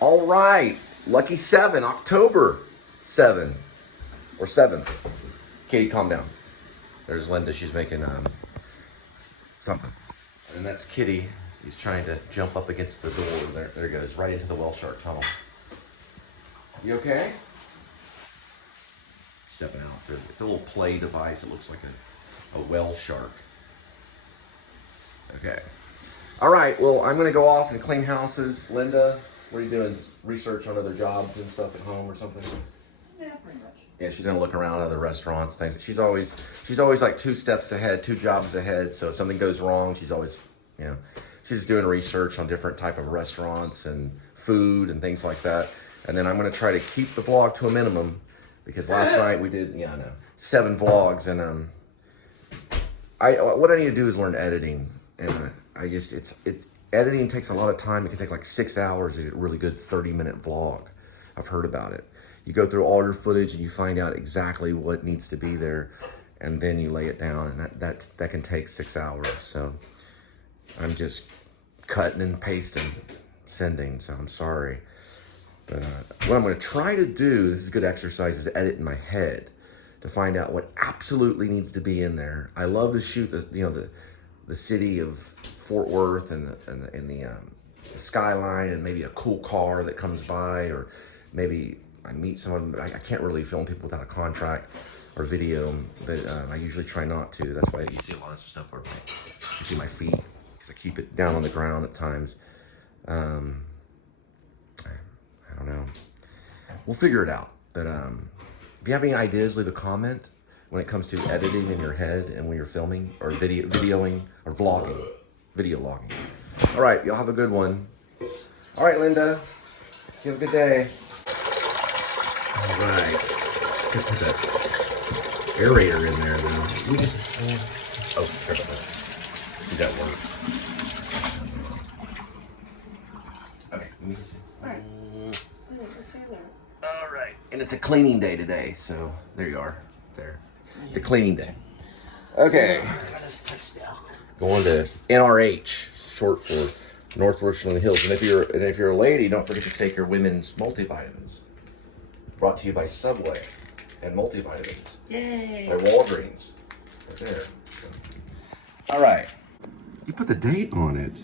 All right, lucky 7, October 7 or 7th. Katie, calm down. There's Linda. She's making something. And that's Kitty. He's trying to jump up against the door. There he goes, right into the whale shark tunnel. You okay? Stepping out there. It's a little play device. It looks like a whale shark. Okay. All right, well, I'm gonna go off and clean houses. Linda, what are you doing? Research on other jobs and stuff at home or something? Yeah, pretty much. Yeah, she's gonna look around other restaurants, things. She's always like 2 steps ahead, 2 jobs ahead. So if something goes wrong, she's always, you know, she's just doing research on different type of restaurants and food and things like that. And then I'm gonna try to keep the vlog to a minimum because last night we did, 7 vlogs, and what I need to do is learn editing, and it's editing takes a lot of time. It can take like 6 hours to get a really good 30-minute vlog. I've heard about it. You go through all your footage and you find out exactly what needs to be there, and then you lay it down, and that can take 6 hours. So I'm just cutting and pasting, sending, so I'm sorry. But what I'm going to try to do, this is good exercise, is edit in my head to find out what absolutely needs to be in there. I love to shoot the city of Fort Worth and the skyline, and maybe a cool car that comes by, or maybe I meet someone. I can't really film people without a contract or video, but I usually try not to. That's why you see a lot of stuff where you see my feet, because I keep it down on the ground at times. I don't know. We'll figure it out. But if you have any ideas, leave a comment when it comes to editing in your head and when you're filming or videoing or vlogging, video logging. All right, y'all have a good one. All right, Linda, you have a good day. All right, let's put that aerator in there now. We just, oh, sorry about that. Did that work? Okay, let me just see. All right. All right, and it's a cleaning day today, so there you are. There, it's a cleaning day. Okay, going to NRH, short for North Richland Hills. And if you're a lady, don't forget to take your women's multivitamins. Brought to you by Subway and multivitamins. Yay! By Walgreens. Right there. So. All right, you put the date on it.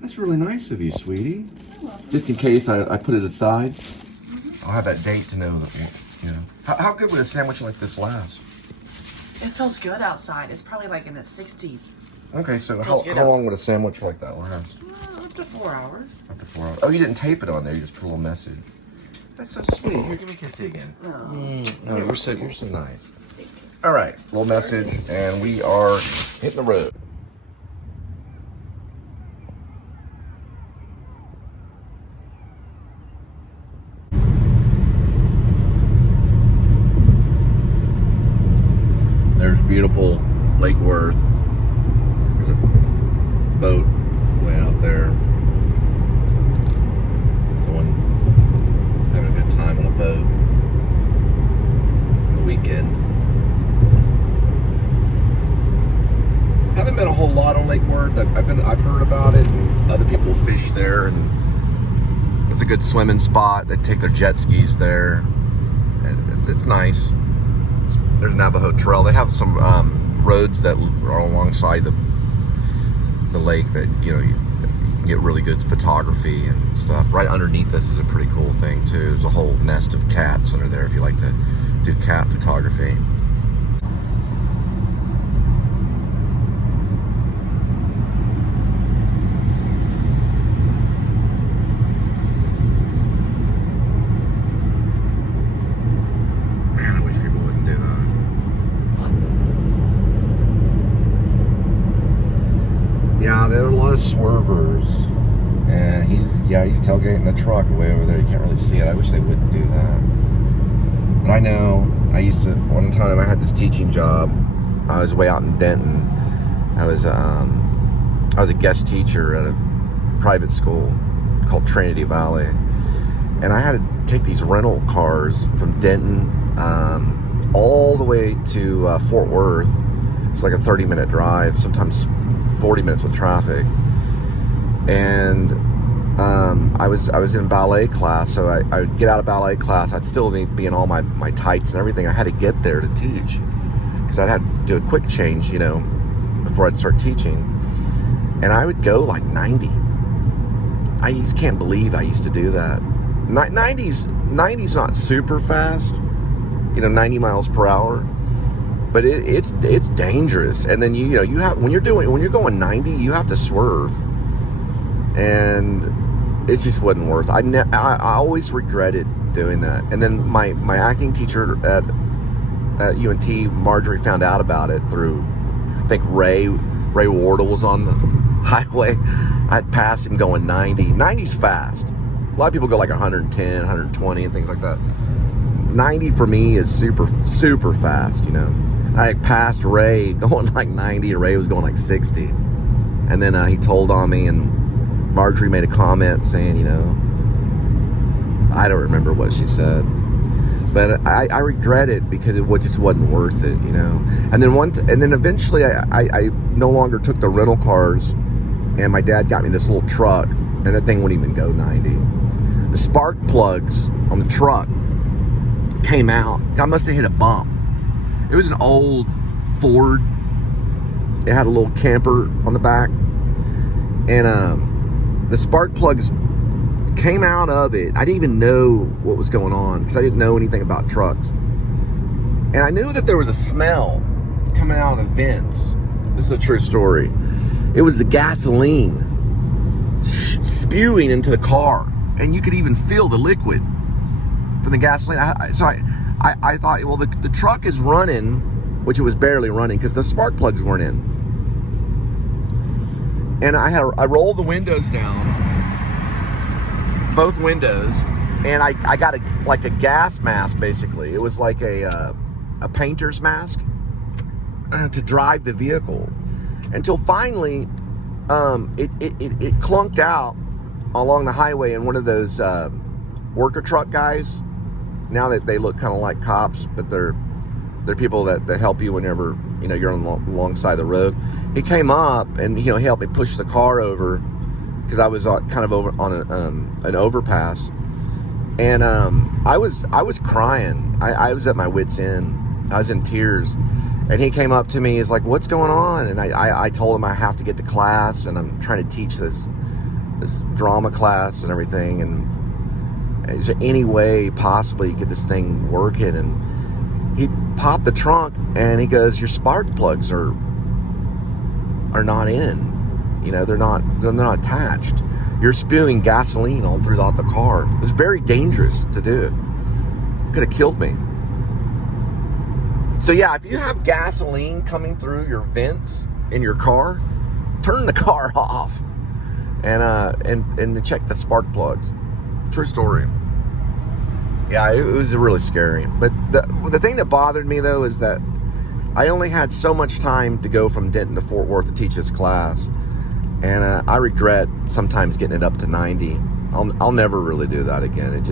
That's really nice of you, sweetie. Just in case I put it aside, I'll have that date to know that, How good would a sandwich like this last? It feels good outside. It's probably like in the 60s. Okay, so how long would a sandwich like that last? Up to 4 hours. Up to 4 hours. Oh, you didn't tape it on there. You just put a little message. That's so sweet. Here, give me a kissy again. No, you're so nice. All right, little message, and we are hitting the road. There's beautiful Lake Worth. There's a boat way out there. Someone having a good time on a boat on the weekend. Haven't been a whole lot on Lake Worth. I've heard about it, and other people fish there, and it's a good swimming spot. They take their jet skis there. It's nice. There's Navajo Trail. They have some roads that are alongside the lake that you can get really good photography and stuff. Right underneath this is a pretty cool thing too. There's a whole nest of cats under there if you like to do cat photography. Yeah, there are a lot of swervers, and he's tailgating the truck way over there. You can't really see it. I wish they wouldn't do that. But I know, one time I had this teaching job. I was way out in Denton. I was a guest teacher at a private school called Trinity Valley, and I had to take these rental cars from Denton all the way to Fort Worth. It's like a 30-minute drive, sometimes 40 minutes with traffic. And I was in ballet class, so I would get out of ballet class. I'd still be in all my tights and everything. I had to get there to teach because I'd had to do a quick change, you know, before I'd start teaching. And I would go like 90. I just can't believe I used to do that. 90's not super fast, you know, 90 miles per hour, but it's dangerous. And then you know you have when you're going 90, you have to swerve, and it just wasn't worth it. I always regretted doing that. And then my acting teacher at UNT, Marjorie, found out about it through, I think Ray Wardle was on the highway. I'd passed him going 90. 90's fast. A lot of people go like 110, 120 and things like that. 90 for me is super, super fast, you know. I passed Ray going like 90, and Ray was going like 60. And then he told on me, and Marjorie made a comment saying, you know, I don't remember what she said, but I regret it because it just wasn't worth it, you know. And then eventually I no longer took the rental cars, and my dad got me this little truck, and that thing wouldn't even go 90. The spark plugs on the truck came out. I must have hit a bump. It was an old Ford. It had a little camper on the back, and the spark plugs came out of it. I didn't even know what was going on because I didn't know anything about trucks. And I knew that there was a smell coming out of the vents. This is a true story. It was the gasoline spewing into the car, and you could even feel the liquid from the gasoline. So I thought, well, the truck is running, which it was barely running because the spark plugs weren't in. And I rolled the windows down, both windows, and I got a gas mask, basically. It was like a painter's mask to drive the vehicle, until finally it clunked out along the highway, and one of those worker truck guys, now that they look kind of like cops, but they're people that help you whenever, you know, you're on the alongside the road. He came up and, you know, he helped me push the car over because I was kind of over on an overpass, and I was crying. I was at my wit's end. I was in tears, and he came up to me. He's like, "What's going on?" And I told him I have to get to class, and I'm trying to teach this drama class and everything, and is there any way possibly get this thing working? And he popped the trunk, and he goes, "Your spark plugs are not in. You know, they're not attached. You're spewing gasoline all throughout the car." It was very dangerous to do. Could have killed me. So yeah, if you have gasoline coming through your vents in your car, turn the car off and check the spark plugs. True story. Yeah, it was really scary. But the thing that bothered me, though, is that I only had so much time to go from Denton to Fort Worth to teach this class, and I regret sometimes getting it up to 90. I'll never really do that again. It's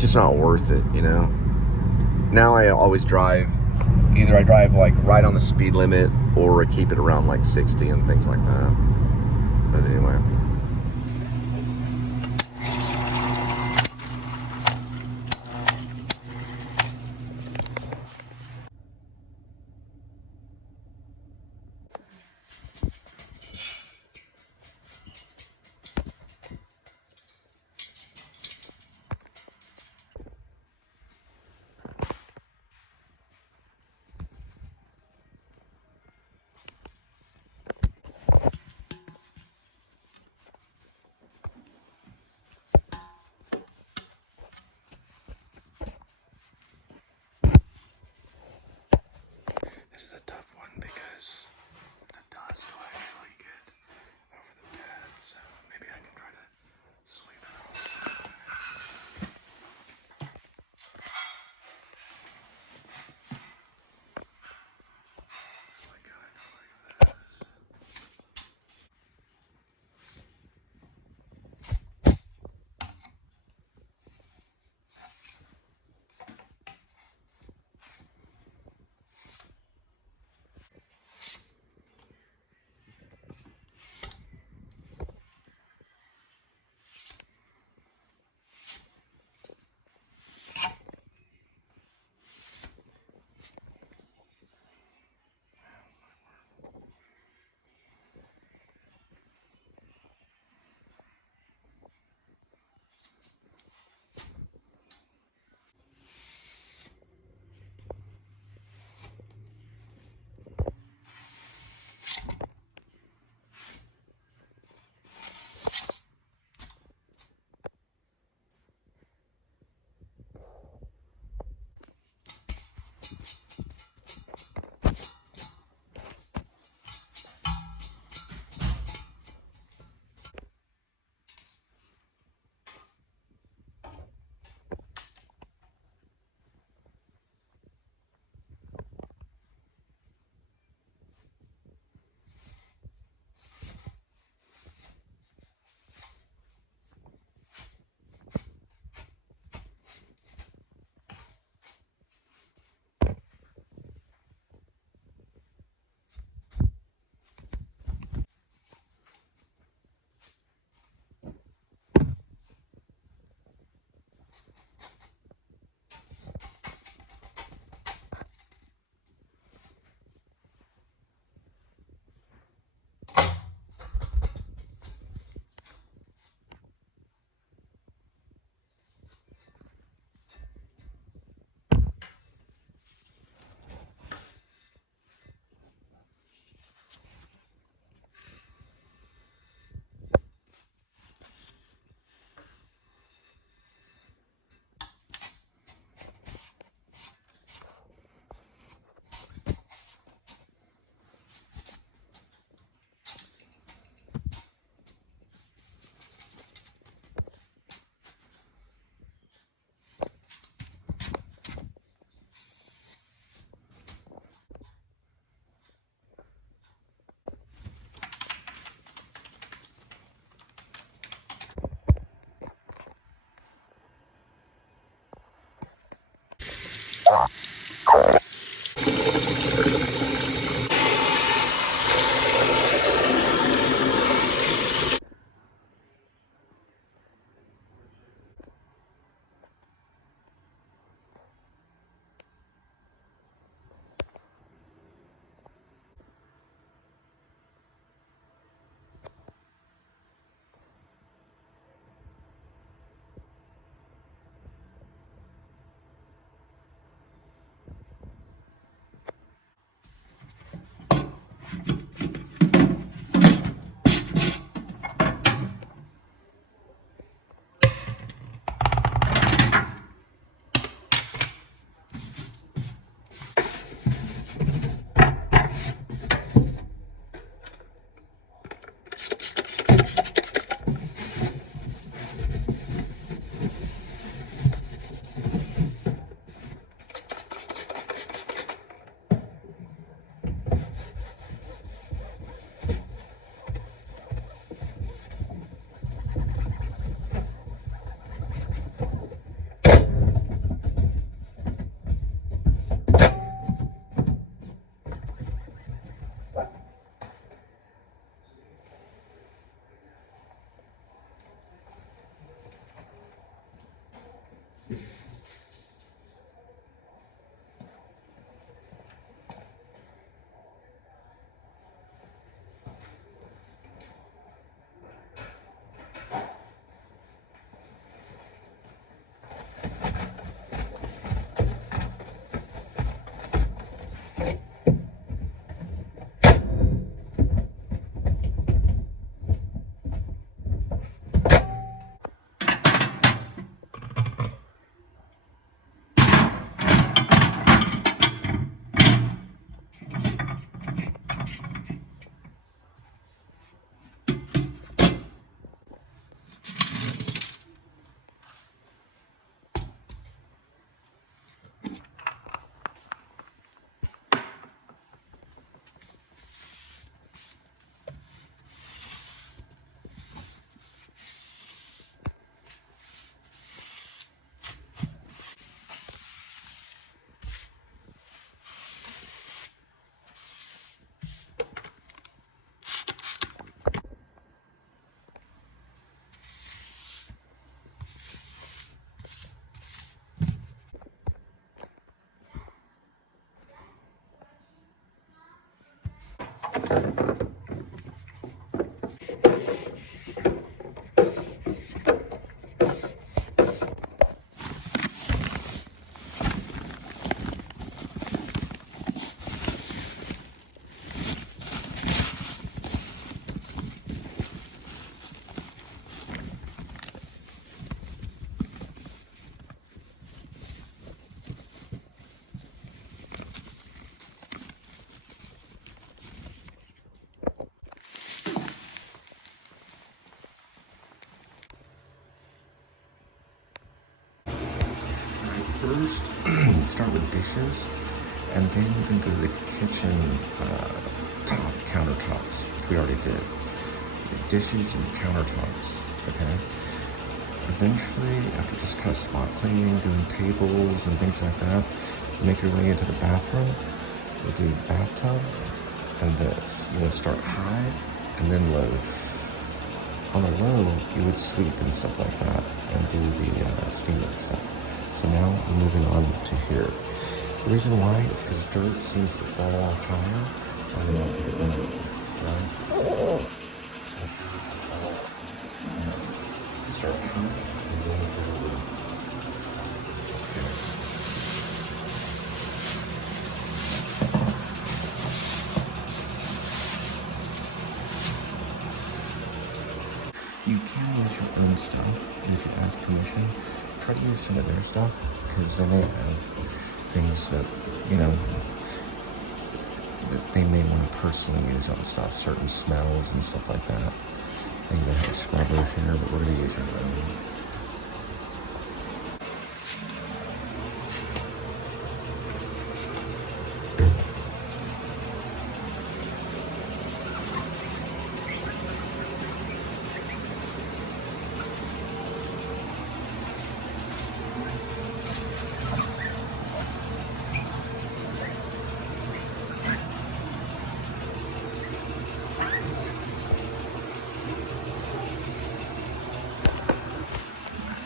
just not worth it, you know. Now I always drive. Either I drive like right on the speed limit, or I keep it around like 60 and things like that. But anyway. First, start with dishes, and then you can go to the kitchen top countertops, which we already did. Dishes and countertops, okay? Eventually, after just kind of spot cleaning, doing tables and things like that, you make your way into the bathroom. You'll do bathtub and this. You want to start high and then low. On the low, you would sweep and stuff like that and do the steam stuff. So now we're moving on to here. The reason why is because dirt seems to fall off higher and then you get under it, right? So start high and then go low. Okay. You can use your own stuff if you ask permission. Try to use some of their stuff because they may have things that, you know, that they may want to personally use on stuff, certain smells and stuff like that. Maybe they have a scrubber here, but we're going to use our own.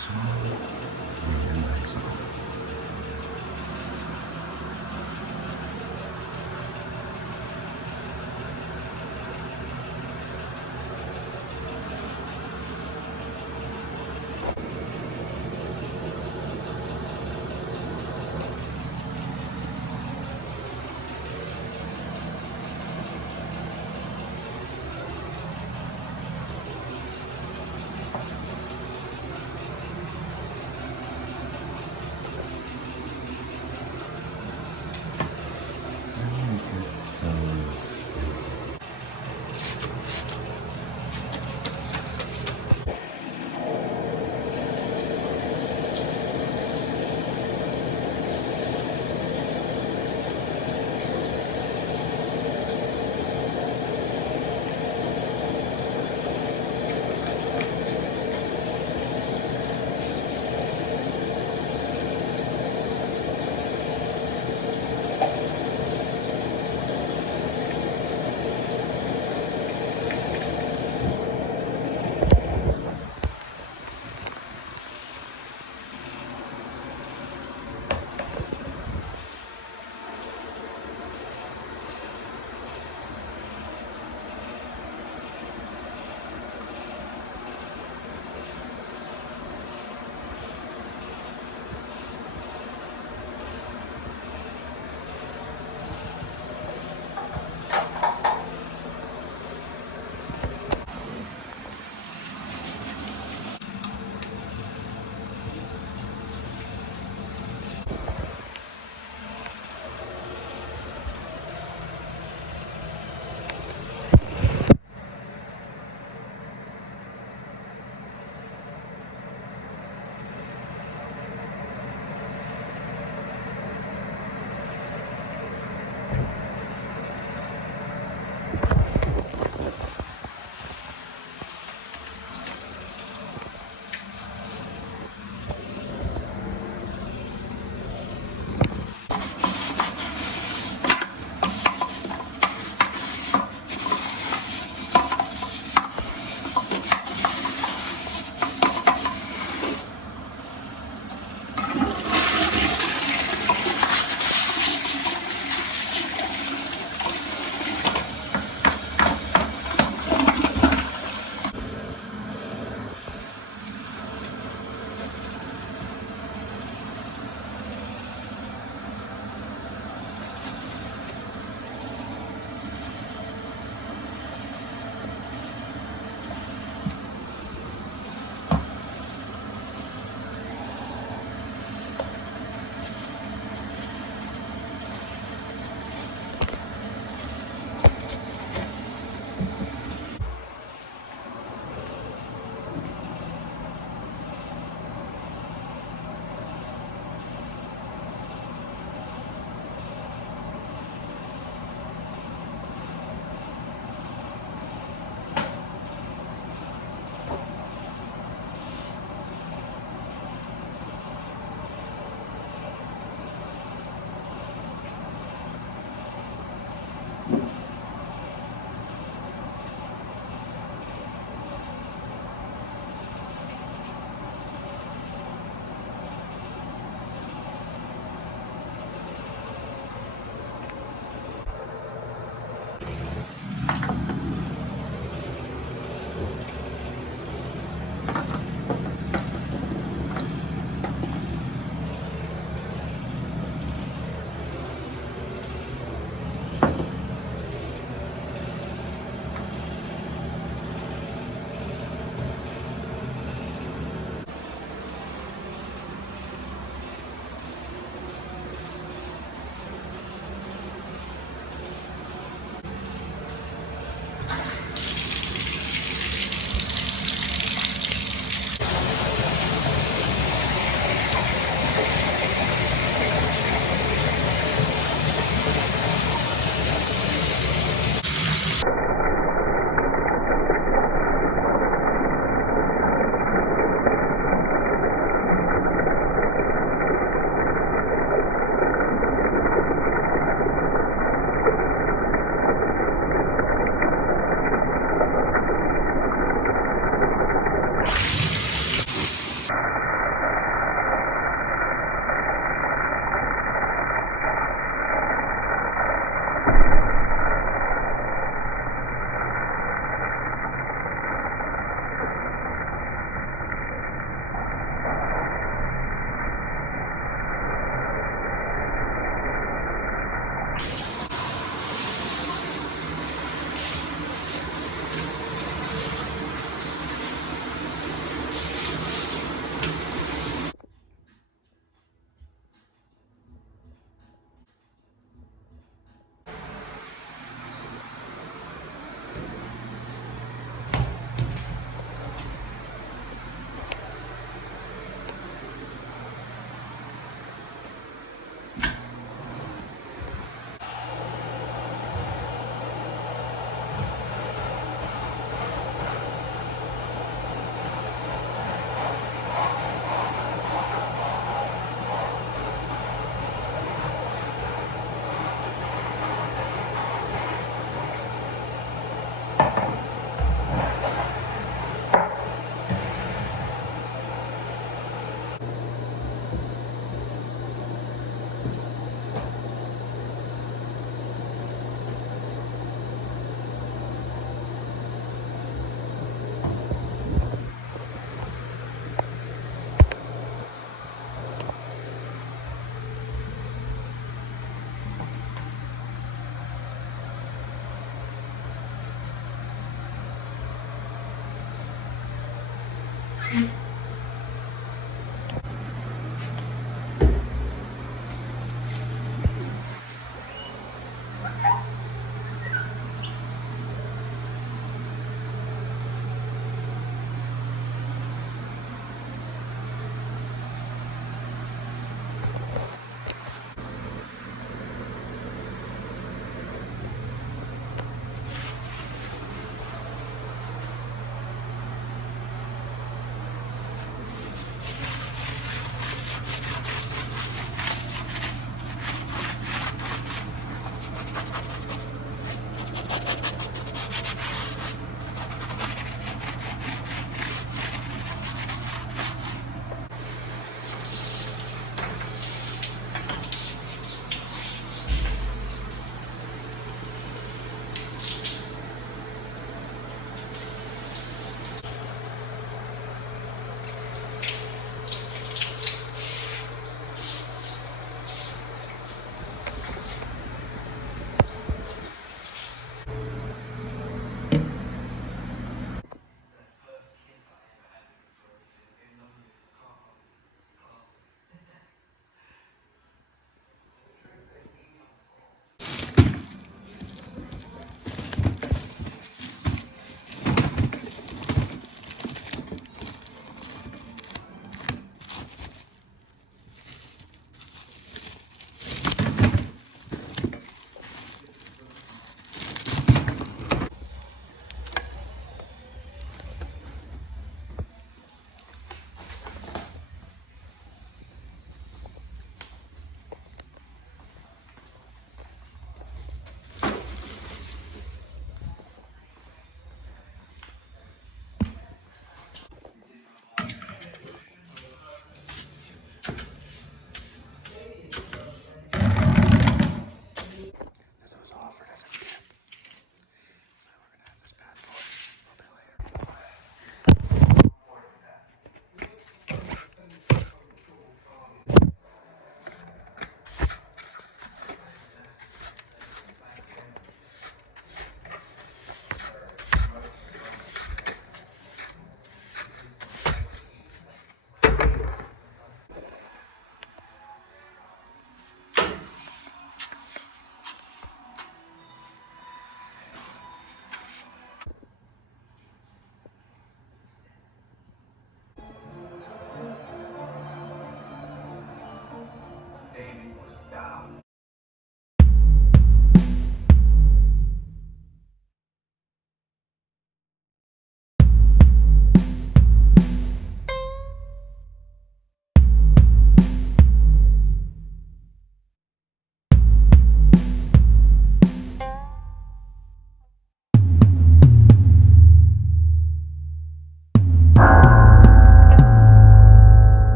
So